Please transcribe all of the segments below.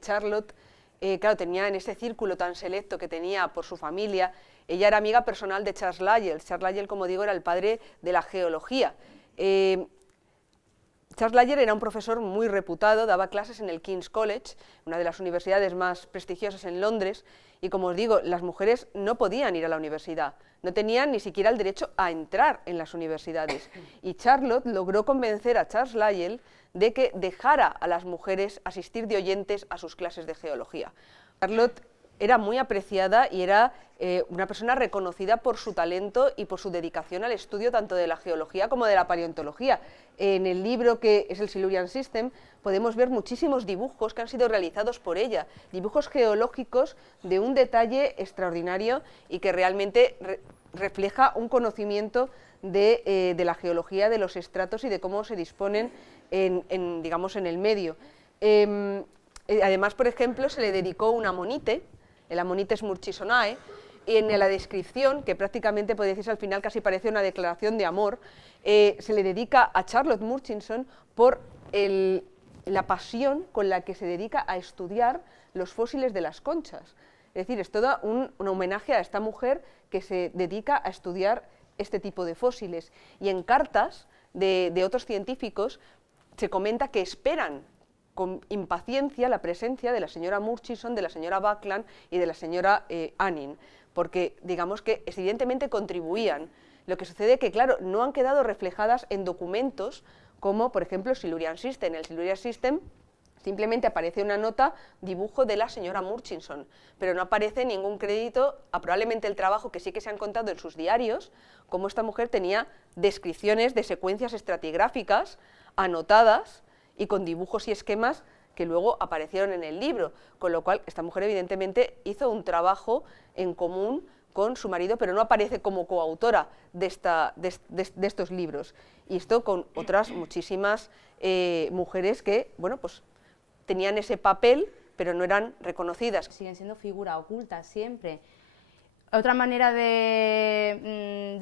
Charlotte, claro, tenía en ese círculo tan selecto que tenía por su familia, ella era amiga personal de Charles Lyell. Charles Lyell, como digo, era el padre de la geología. Charles Lyell era un profesor muy reputado, daba clases en el King's College, una de las universidades más prestigiosas en Londres, y como os digo, las mujeres no podían ir a la universidad, no tenían ni siquiera el derecho a entrar en las universidades. Y Charlotte logró convencer a Charles Lyell de que dejara a las mujeres asistir de oyentes a sus clases de geología. Charlotte era muy apreciada y era una persona reconocida por su talento y por su dedicación al estudio tanto de la geología como de la paleontología. En el libro que es el Silurian System podemos ver muchísimos dibujos que han sido realizados por ella, dibujos geológicos de un detalle extraordinario y que realmente refleja un conocimiento de la geología, de los estratos y de cómo se disponen digamos, en el medio. Además, por ejemplo, se le dedicó un amonite, el Ammonites murchisonae, y en la descripción, que prácticamente podría decirse al final casi parece una declaración de amor, se le dedica a Charlotte Murchison por la pasión con la que se dedica a estudiar los fósiles de las conchas. Es decir, es todo un homenaje a esta mujer que se dedica a estudiar este tipo de fósiles. Y en cartas de otros científicos se comenta que esperan con impaciencia la presencia de la señora Murchison, de la señora Buckland y de la señora Anning, porque digamos que evidentemente contribuían. Lo que sucede es que, claro, no han quedado reflejadas en documentos como, por ejemplo, el Silurian System. En el Silurian System simplemente aparece una nota, dibujo de la señora Murchison, pero no aparece ningún crédito a probablemente el trabajo que sí que se han contado en sus diarios, cómo esta mujer tenía descripciones de secuencias estratigráficas anotadas y con dibujos y esquemas que luego aparecieron en el libro, con lo cual esta mujer evidentemente hizo un trabajo en común con su marido, pero no aparece como coautora de estos libros. Y esto con otras muchísimas mujeres que, bueno, pues tenían ese papel, pero no eran reconocidas. Siguen siendo figuras ocultas siempre. Otra manera de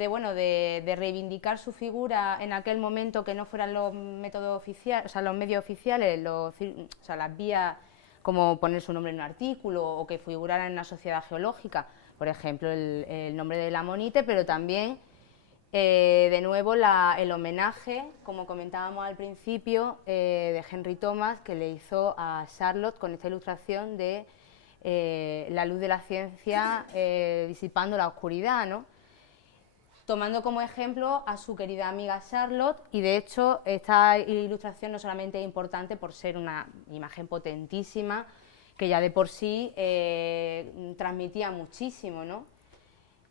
reivindicar su figura en aquel momento que no fueran los métodos oficiales, o sea, los medios oficiales, las vías como poner su nombre en un artículo o que figurara en una sociedad geológica, por ejemplo, el nombre de la Amonite, pero también, de nuevo, el homenaje, como comentábamos al principio, de Henry Thomas, que le hizo a Charlotte con esta ilustración de la luz de la ciencia disipando la oscuridad, ¿no? Tomando como ejemplo a su querida amiga Charlotte, y de hecho esta ilustración no solamente es importante por ser una imagen potentísima, que ya de por sí transmitía muchísimo, ¿no?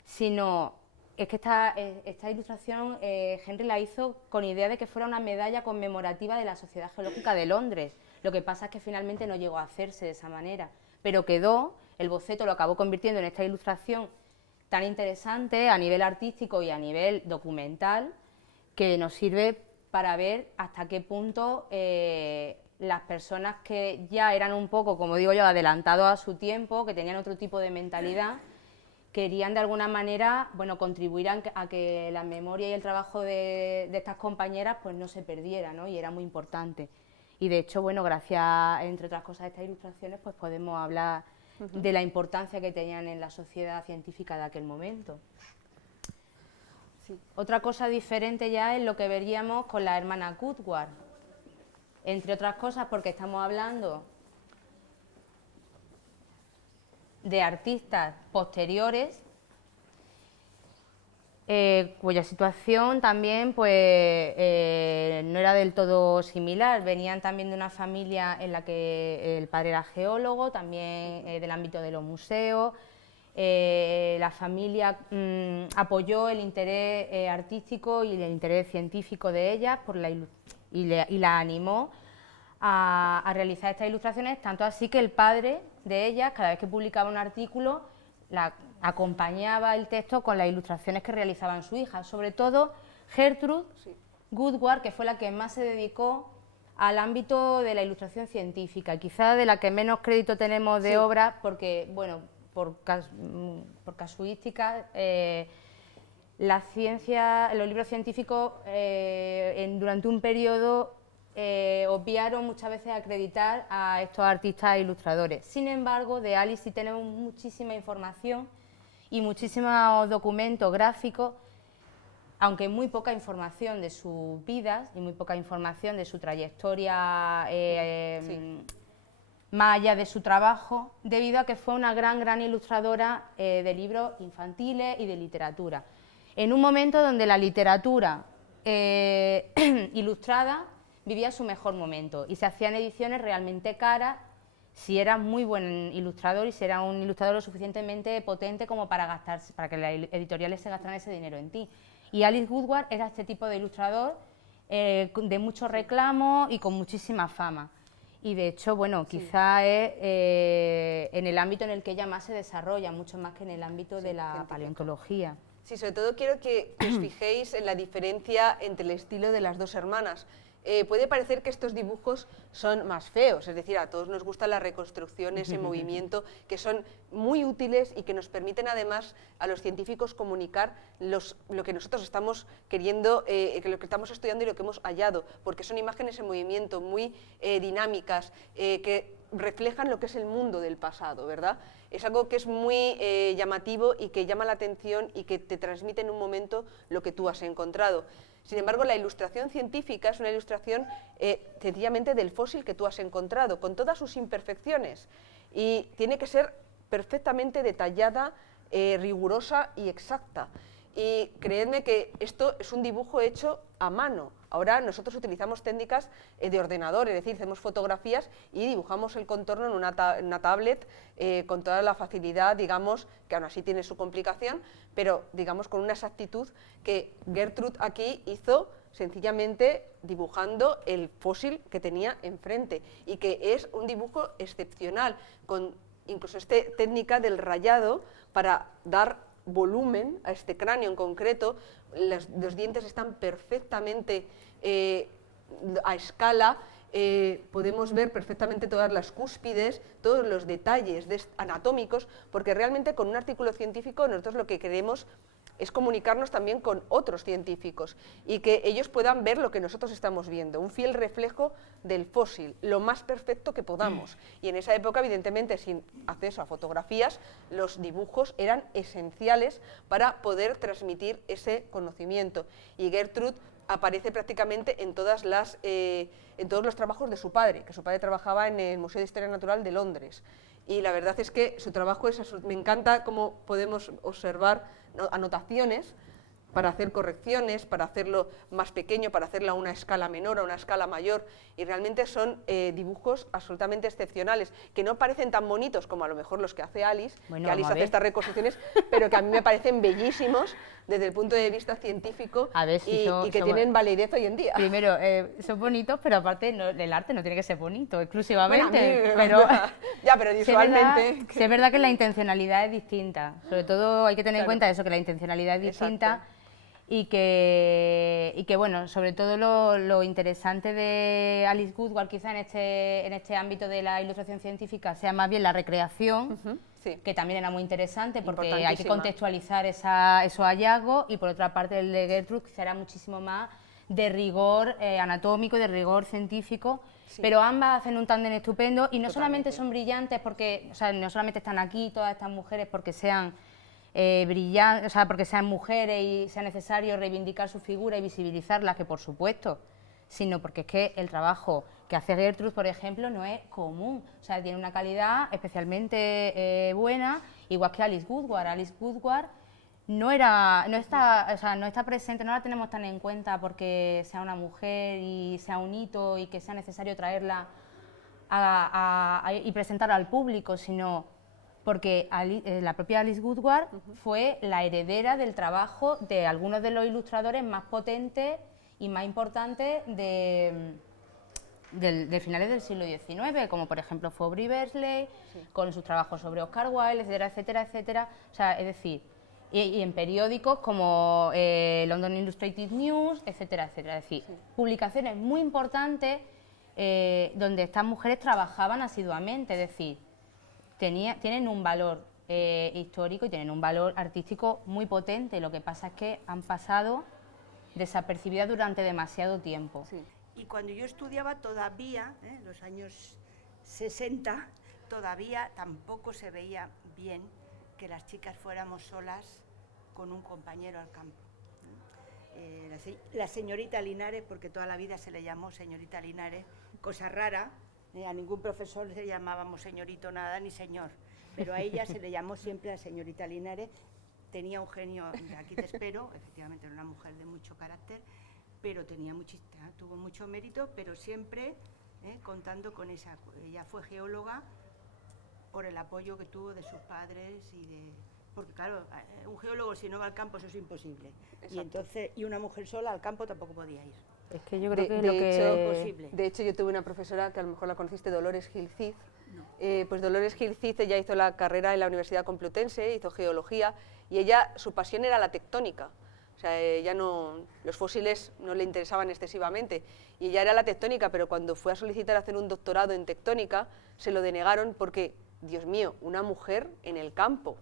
Sino es que esta ilustración Henry la hizo con idea de que fuera una medalla conmemorativa de la Sociedad Geológica de Londres. Lo que pasa es que finalmente no llegó a hacerse de esa manera, pero quedó, el boceto lo acabó convirtiendo en esta ilustración tan interesante a nivel artístico y a nivel documental, que nos sirve para ver hasta qué punto las personas que ya eran un poco, como digo yo, adelantados a su tiempo, que tenían otro tipo de mentalidad, querían de alguna manera, bueno, contribuir a que la memoria y el trabajo de estas compañeras pues no se perdiera, ¿no? Y era muy importante. Y de hecho, bueno, gracias, entre otras cosas, a estas ilustraciones, pues podemos hablar de la importancia que tenían en la sociedad científica de aquel momento. Sí. Otra cosa diferente ya es lo que veríamos con la hermana Woodward, entre otras cosas porque estamos hablando de artistas posteriores cuya situación también pues, no era del todo similar. Venían también de una familia en la que el padre era geólogo, también del ámbito de los museos. La familia apoyó el interés artístico y el interés científico de ellas y la animó a realizar estas ilustraciones, tanto así que el padre de ellas, cada vez que publicaba un artículo, acompañaba el texto con las ilustraciones que realizaban su hija, sobre todo Gertrude Woodward, que fue la que más se dedicó al ámbito de la ilustración científica, quizá de la que menos crédito tenemos de obra, porque, bueno, por casuística, la ciencia, los libros científicos durante un periodo obviaron muchas veces acreditar a estos artistas e ilustradores. Sin embargo, de Alice sí tenemos muchísima información y muchísimos documentos gráficos, aunque muy poca información de sus vidas y muy poca información de su trayectoria más allá de su trabajo, debido a que fue una gran ilustradora de libros infantiles y de literatura. En un momento donde la literatura ilustrada vivía su mejor momento y se hacían ediciones realmente caras si eras muy buen ilustrador y si era un ilustrador lo suficientemente potente como para que las editoriales se gastaran ese dinero en ti. Y Alice Woodward era este tipo de ilustrador de mucho reclamo y con muchísima fama. Y de hecho, bueno, quizá es en el ámbito en el que ella más se desarrolla, mucho más que en el ámbito de la paleontología. Sí, sobre todo quiero que os fijéis en la diferencia entre el estilo de las dos hermanas. Puede parecer que estos dibujos son más feos, es decir, a todos nos gustan las reconstrucciones en movimiento, que son muy útiles y que nos permiten además a los científicos comunicar lo que nosotros estamos queriendo, lo que estamos estudiando y lo que hemos hallado, porque son imágenes en movimiento muy dinámicas, que reflejan lo que es el mundo del pasado, ¿verdad? Es algo que es muy llamativo y que llama la atención y que te transmite en un momento lo que tú has encontrado. Sin embargo, la ilustración científica es una ilustración sencillamente del fósil que tú has encontrado, con todas sus imperfecciones, y tiene que ser perfectamente detallada, rigurosa y exacta. Y creedme que esto es un dibujo hecho a mano. Ahora nosotros utilizamos técnicas de ordenador, es decir, hacemos fotografías y dibujamos el contorno en una tablet con toda la facilidad, digamos, que aún así tiene su complicación, pero digamos con una exactitud que Gertrude aquí hizo sencillamente dibujando el fósil que tenía enfrente, y que es un dibujo excepcional, con incluso esta técnica del rayado para dar volumen a este cráneo en concreto. Los dientes están perfectamente a escala, podemos ver perfectamente todas las cúspides, todos los detalles anatómicos, porque realmente con un artículo científico nosotros lo que queremos es comunicarnos también con otros científicos y que ellos puedan ver lo que nosotros estamos viendo, un fiel reflejo del fósil, lo más perfecto que podamos. Y en esa época, evidentemente, sin acceso a fotografías, los dibujos eran esenciales para poder transmitir ese conocimiento. Y Gertrude aparece prácticamente en todos los trabajos de su padre, que su padre trabajaba en el Museo de Historia Natural de Londres. Y la verdad es que su trabajo me encanta cómo podemos observar anotaciones para hacer correcciones, para hacerlo más pequeño, para hacerlo a una escala menor, a una escala mayor, y realmente son dibujos absolutamente excepcionales, que no parecen tan bonitos como a lo mejor los que hace Alice, bueno, que Alice hace estas reconstrucciones, pero que a mí me parecen bellísimos desde el punto de vista científico y que tienen validez hoy en día. Primero, son bonitos, pero aparte el arte no tiene que ser bonito exclusivamente, bueno, pero visualmente... Sí es verdad que la intencionalidad es distinta, sobre todo hay que tener en cuenta eso, que la intencionalidad es distinta. Exacto. Y que bueno, sobre todo lo interesante de Alice Woodward quizá en este ámbito de la ilustración científica sea más bien la recreación, sí, que también era muy interesante porque hay que contextualizar esos hallazgos, y por otra parte el de Gertrude quizá era muchísimo más de rigor anatómico y de rigor científico, sí, pero ambas hacen un tándem estupendo y no solamente son brillantes porque, o sea, no solamente están aquí todas estas mujeres porque sean brillantes, o sea, porque sean mujeres y sea necesario reivindicar su figura y visibilizarla, que por supuesto, sino porque es que el trabajo que hace Gertrude, por ejemplo, no es común, o sea, tiene una calidad especialmente buena, igual que Alice Woodward. Alice Woodward no está presente, no la tenemos tan en cuenta porque sea una mujer y sea un hito y que sea necesario traerla y presentarla al público, sino porque la propia Alice Woodward fue la heredera del trabajo de algunos de los ilustradores más potentes y más importantes de finales del siglo XIX, como por ejemplo fue Aubrey Beardsley, sí, con sus trabajos sobre Oscar Wilde, etcétera, etcétera, etcétera. O sea, es decir, y en periódicos como London Illustrated News, etcétera, etcétera. Es decir, sí, publicaciones muy importantes donde estas mujeres trabajaban asiduamente, es decir, tienen un valor histórico y tienen un valor artístico muy potente. Lo que pasa es que han pasado desapercibidas durante demasiado tiempo. Sí. Y cuando yo estudiaba todavía, en los años 60, todavía tampoco se veía bien que las chicas fuéramos solas con un compañero al campo. La señorita Linares, porque toda la vida se le llamó señorita Linares, cosa rara, a ningún profesor le llamábamos señorito nada ni señor, pero a ella se le llamó siempre la señorita Linares. Tenía un genio, de aquí te espero, efectivamente era una mujer de mucho carácter, pero tuvo mucho mérito, pero siempre contando con esa. Ella fue geóloga por el apoyo que tuvo de sus padres porque claro, un geólogo si no va al campo eso es imposible. Exacto. Y una mujer sola al campo tampoco podía ir. Es que yo creo que de hecho yo tuve una profesora que a lo mejor la conociste, Dolores Gil Cid. No. Pues Dolores Gil Cid, ella hizo la carrera en la Universidad Complutense, hizo geología, y ella, su pasión era la tectónica. O sea, ella los fósiles no le interesaban excesivamente, y ella era la tectónica, pero cuando fue a solicitar hacer un doctorado en tectónica, se lo denegaron porque, Dios mío, una mujer en el campo,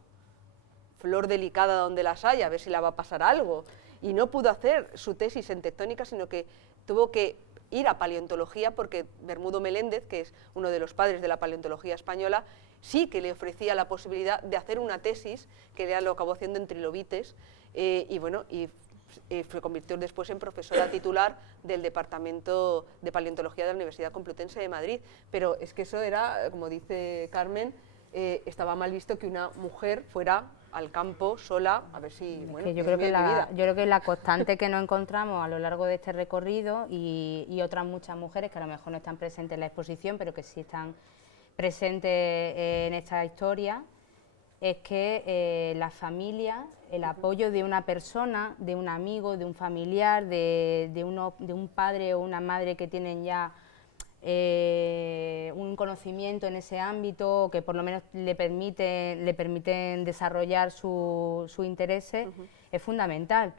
flor delicada donde las haya, a ver si la va a pasar algo, y no pudo hacer su tesis en tectónica, sino que tuvo que ir a paleontología porque Bermudo Meléndez, que es uno de los padres de la paleontología española, sí que le ofrecía la posibilidad de hacer una tesis, que ella lo acabó haciendo en trilobites, se convirtió después en profesora titular del Departamento de Paleontología de la Universidad Complutense de Madrid. Pero es que eso era, como dice Carmen, estaba mal visto que una mujer fuera al campo sola, a ver si... Bueno, yo creo que la constante que nos encontramos a lo largo de este recorrido y otras muchas mujeres que a lo mejor no están presentes en la exposición, pero que sí están presentes en esta historia, es que la familia, el apoyo de una persona, de un amigo, de un familiar, de un padre o una madre que tienen ya un conocimiento en ese ámbito, que por lo menos le permiten desarrollar sus intereses, es fundamental.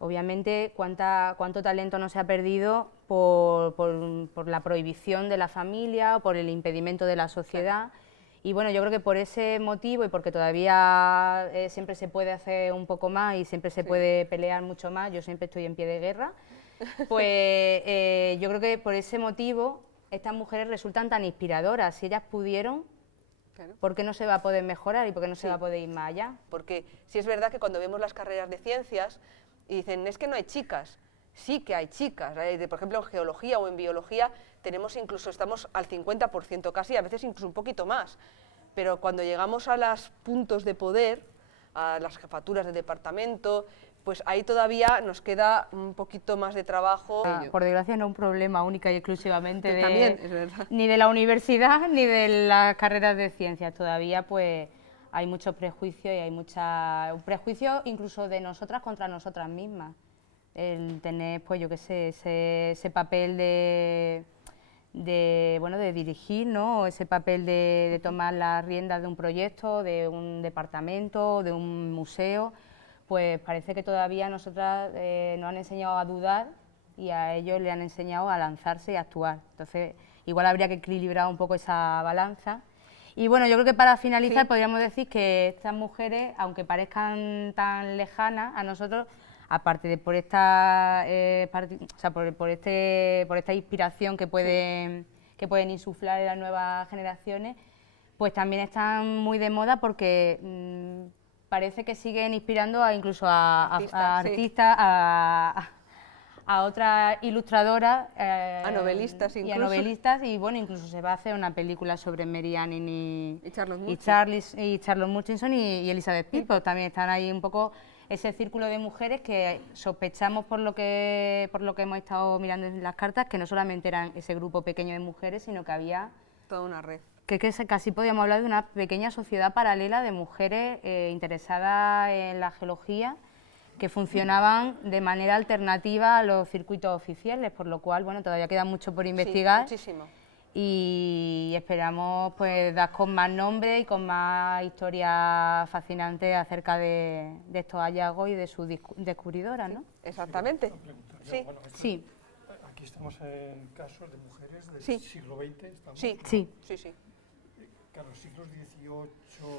Obviamente, cuánto talento no se ha perdido por la prohibición de la familia o por el impedimento de la sociedad. Claro. Y bueno, yo creo que por ese motivo y porque todavía siempre se puede hacer un poco más y siempre se puede pelear mucho más, yo siempre estoy en pie de guerra, pues yo creo que por ese motivo estas mujeres resultan tan inspiradoras. Si ellas pudieron, claro, ¿por qué no se va a poder mejorar y por qué no se va a poder ir más allá? Porque sí es verdad que cuando vemos las carreras de ciencias y dicen, es que no hay chicas, sí que hay chicas. Por ejemplo, en geología o en biología estamos al 50% casi, a veces incluso un poquito más. Pero cuando llegamos a los puntos de poder, a las jefaturas de departamento, pues ahí todavía nos queda un poquito más de trabajo. Por desgracia no es un problema única y exclusivamente también, es verdad, ni de la universidad ni de las carreras de ciencias. Todavía pues hay muchos prejuicios y hay un prejuicio incluso de nosotras contra nosotras mismas. El tener, pues yo qué sé, ese papel de dirigir, ¿no? Ese papel de tomar las riendas de un proyecto, de un departamento, de un museo, pues parece que todavía a nosotras nos han enseñado a dudar y a ellos le han enseñado a lanzarse y a actuar. Entonces, igual habría que equilibrar un poco esa balanza. Y bueno, yo creo que para finalizar podríamos decir que estas mujeres, aunque parezcan tan lejanas a nosotros, aparte de por esta inspiración que pueden insuflar en las nuevas generaciones, pues también están muy de moda porque parece que siguen inspirando incluso a artistas, a otras ilustradoras, a novelistas incluso. Y a novelistas, y bueno, incluso se va a hacer una película sobre Mary Ann y Charlotte Murchison y Elizabeth Pilpot. También están ahí un poco ese círculo de mujeres que sospechamos por lo que hemos estado mirando en las cartas, que no solamente eran ese grupo pequeño de mujeres, sino que había toda una red. Que casi podríamos hablar de una pequeña sociedad paralela de mujeres interesadas en la geología, que funcionaban de manera alternativa a los circuitos oficiales, por lo cual, bueno, todavía queda mucho por investigar. Sí, muchísimo. Y esperamos pues dar con más nombres y con más historias fascinantes acerca de estos hallazgos y de sus descubridoras, ¿no? Exactamente. Sí. Bueno, sí. Aquí estamos en casos de mujeres del siglo XX. ¿Estamos? Sí. Claro, siglos XVIII, XIX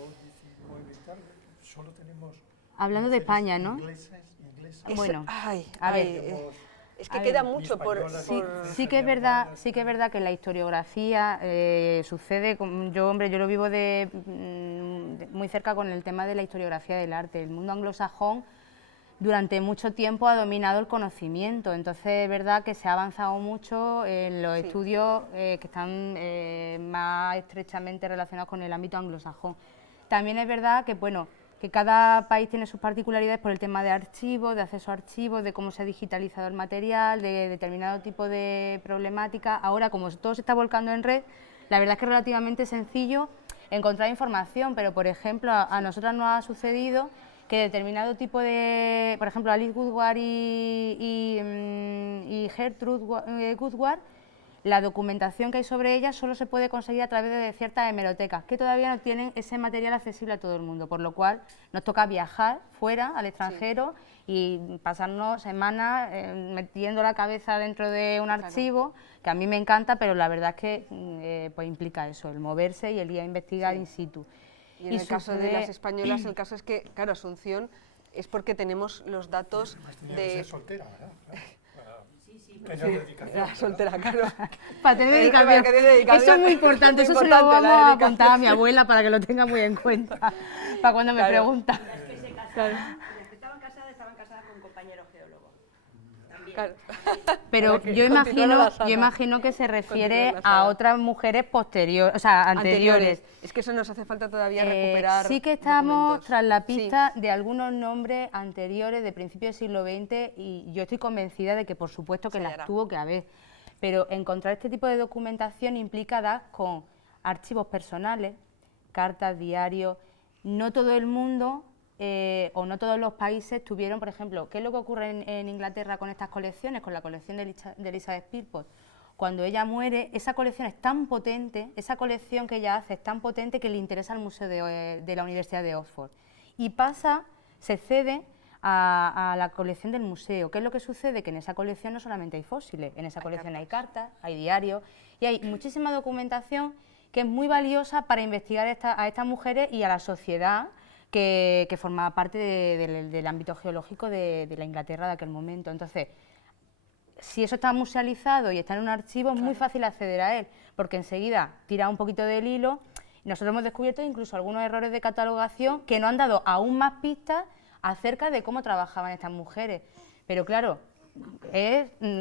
y tal, solo tenemos... Hablando de España, ¿no? Inglesas. Bueno, a ver... Es que queda mucho Sí que es verdad que en la historiografía sucede, yo lo vivo muy cerca con el tema de la historiografía del arte. El mundo anglosajón durante mucho tiempo ha dominado el conocimiento, entonces es verdad que se ha avanzado mucho en los estudios que están más estrechamente relacionados con el ámbito anglosajón. También es verdad que, bueno, que cada país tiene sus particularidades por el tema de archivos, de acceso a archivos, de cómo se ha digitalizado el material, de determinado tipo de problemática. Ahora, como todo se está volcando en red, la verdad es que es relativamente sencillo encontrar información, pero, por ejemplo, a nosotras nos ha sucedido que determinado tipo de, por ejemplo, Alice Woodward y Gertrude Woodward, la documentación que hay sobre ellas solo se puede conseguir a través de ciertas hemerotecas, que todavía no tienen ese material accesible a todo el mundo, por lo cual nos toca viajar fuera, al extranjero, y pasarnos semanas metiendo la cabeza dentro de un archivo, que a mí me encanta, pero la verdad es que pues implica eso, el moverse y el ir a investigar in situ. Y en el caso de las españolas, el caso es que, claro, Asunción es porque tenemos los datos de... que ser soltera, ¿verdad? Tener dedicación. Soltera, claro. Para tener dedicación. Eso es muy importante, eso se lo vamos a contar a mi abuela para que lo tenga muy en cuenta, para cuando me pregunta. Las que se casaban, las que estaban casadas con compañeros geólogos. También. Claro. Pero yo imagino que se refiere a otras mujeres posteriores, o sea, anteriores. Es que eso nos hace falta todavía recuperar. Sí que estamos tras la pista de algunos nombres anteriores de principios del siglo XX y yo estoy convencida de que por supuesto que las tuvo que haber. Pero encontrar este tipo de documentación implica dar con archivos personales, cartas, diarios. No todo el mundo o no todos los países tuvieron, por ejemplo, ¿qué es lo que ocurre en Inglaterra con estas colecciones, con la colección de Elizabeth Philpott? Cuando ella muere, esa colección es tan potente, esa colección que ella hace es tan potente que le interesa al Museo de la Universidad de Oxford. Y se cede a la colección del museo. ¿Qué es lo que sucede? Que en esa colección no solamente hay fósiles, en esa colección hay cartas, hay diarios y hay muchísima documentación que es muy valiosa para investigar a estas mujeres y a la sociedad que formaba parte del ámbito geológico de la Inglaterra de aquel momento. Entonces, si eso está musealizado y está en un archivo, es muy fácil acceder a él, porque enseguida tira un poquito del hilo. Nosotros hemos descubierto incluso algunos errores de catalogación que nos han dado aún más pistas acerca de cómo trabajaban estas mujeres. Pero claro,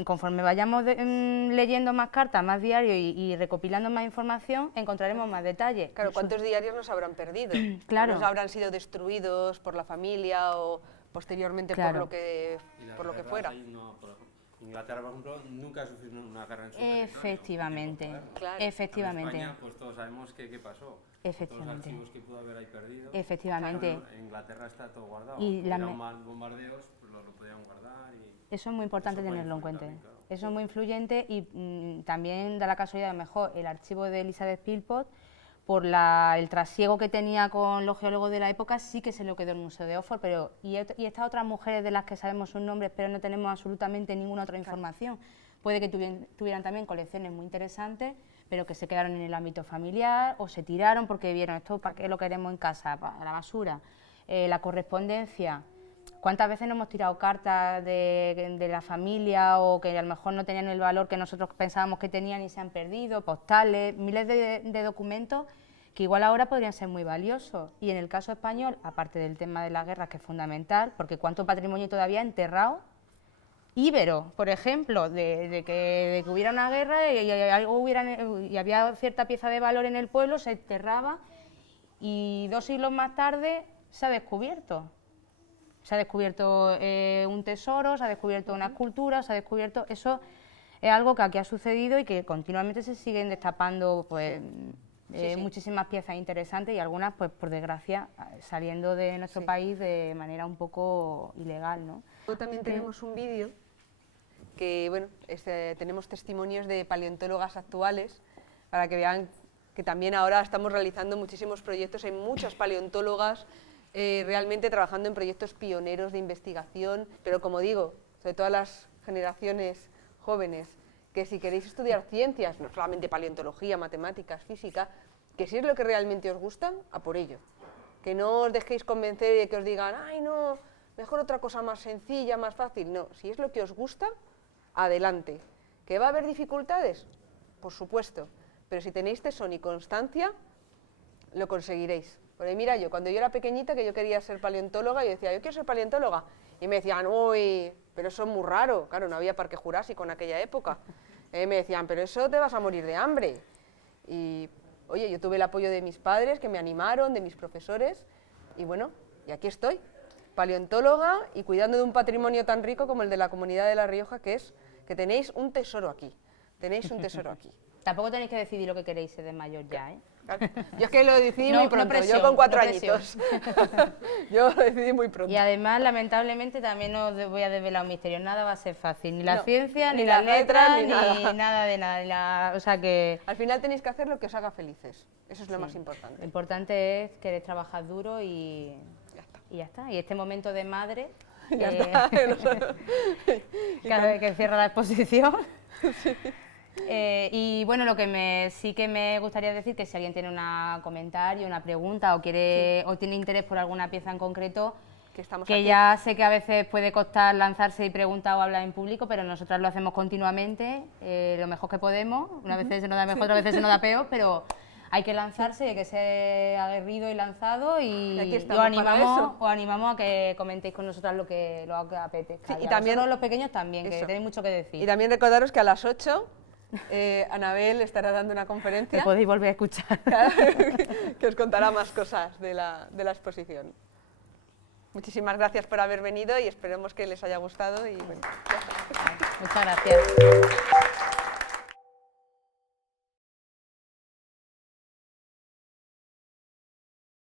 conforme vayamos leyendo más cartas, más diarios y recopilando más información, encontraremos más detalles. Claro, ¿cuántos diarios nos habrán perdido? Claro. ¿Nos habrán sido destruidos por la familia o posteriormente por lo que fuera? Inglaterra, por ejemplo, nunca ha sufrido una guerra en su Efectivamente, claro. efectivamente. En España, pues todos sabemos qué pasó. Efectivamente. Todos los archivos que pudo haber ahí perdidos. Efectivamente. Claro, en Inglaterra está todo guardado. Y más bombardeos, pues lo podían guardar. Eso es muy importante tenerlo en cuenta. Claro. Eso es muy influyente y también da la casualidad, mejor, el archivo de Elizabeth Philpott, por el trasiego que tenía con los geólogos de la época, sí que se lo quedó el Museo de Oxford, pero y estas otras mujeres de las que sabemos sus nombres, pero no tenemos absolutamente ninguna otra información. Puede que tuvieran también colecciones muy interesantes, pero que se quedaron en el ámbito familiar o se tiraron porque vieron esto, ¿para qué lo queremos en casa? Para la basura. La correspondencia. ¿Cuántas veces nos hemos tirado cartas de la familia o que a lo mejor no tenían el valor que nosotros pensábamos que tenían y se han perdido? Postales, miles de documentos que igual ahora podrían ser muy valiosos. Y en el caso español, aparte del tema de las guerras, que es fundamental, porque cuánto patrimonio todavía enterrado, íbero, por ejemplo, de que hubiera una guerra y había cierta pieza de valor en el pueblo, se enterraba y 2 siglos más tarde se ha descubierto. Se ha descubierto un tesoro, se ha descubierto una escultura, se ha descubierto... Eso es algo que aquí ha sucedido y que continuamente se siguen destapando pues, muchísimas piezas interesantes y algunas, pues por desgracia, saliendo de nuestro país de manera un poco ilegal, ¿no? También tenemos un vídeo que, bueno, tenemos testimonios de paleontólogas actuales para que vean que también ahora estamos realizando muchísimos proyectos, hay muchas paleontólogas realmente trabajando en proyectos pioneros de investigación, pero como digo, sobre todas las generaciones jóvenes, que si queréis estudiar ciencias, no solamente paleontología, matemáticas, física, que si es lo que realmente os gusta, a por ello. Que no os dejéis convencer y que os digan, ay no, mejor otra cosa más sencilla, más fácil. No, si es lo que os gusta, adelante. ¿Que va a haber dificultades? Por supuesto, pero si tenéis tesón y constancia, lo conseguiréis. Porque mira, yo cuando yo era pequeñita, que yo quería ser paleontóloga, yo decía, yo quiero ser paleontóloga, y me decían, uy, pero eso es muy raro, claro, no había parque jurásico en aquella época, me decían, pero eso te vas a morir de hambre. Y, oye, yo tuve el apoyo de mis padres, que me animaron, de mis profesores, y bueno, y aquí estoy, paleontóloga y cuidando de un patrimonio tan rico como el de la Comunidad de La Rioja, que tenéis un tesoro aquí, tenéis un tesoro aquí. Tampoco tenéis que decidir lo que queréis ser de mayor ya, ¿eh? Yo es que lo decidí No, muy pronto, no presión, yo con 4 no presión. añitos. Yo lo decidí muy pronto. Y además, lamentablemente, también os voy a desvelar un misterio. Nada va a ser fácil, ni la No, ciencia, ni ni las las letras, letras, ni ni nada de nada. O sea que Al final tenéis que hacer lo que os haga felices, eso es lo más lo importante. importante es querer trabajar duro y Ya está. y ya está. Y este momento de madre, Ya está. que cierra la exposición. Y bueno, lo que sí que me gustaría decir que si alguien tiene un comentario, una pregunta o quiere o tiene interés por alguna pieza en concreto, Que estamos que aquí. ya sé que a veces puede costar lanzarse y preguntar o hablar en público, pero nosotras lo hacemos continuamente, lo mejor que podemos. Una vez se nos da mejor, otras veces se nos da peor, pero hay que lanzarse, hay que ser aguerrido y lanzado y aquí os estamos para eso. animamos a que comentéis con nosotras lo que apetezca. Sí, y a también- vosotros, los pequeños también, que Eso. tenéis mucho que decir. Y también recordaros que a las 8 Anabel estará dando una Me conferencia podéis volver a escuchar. que os contará más cosas de la exposición. Muchísimas gracias por haber venido y esperemos que les haya gustado. Y, bueno, ya está. Muchas gracias.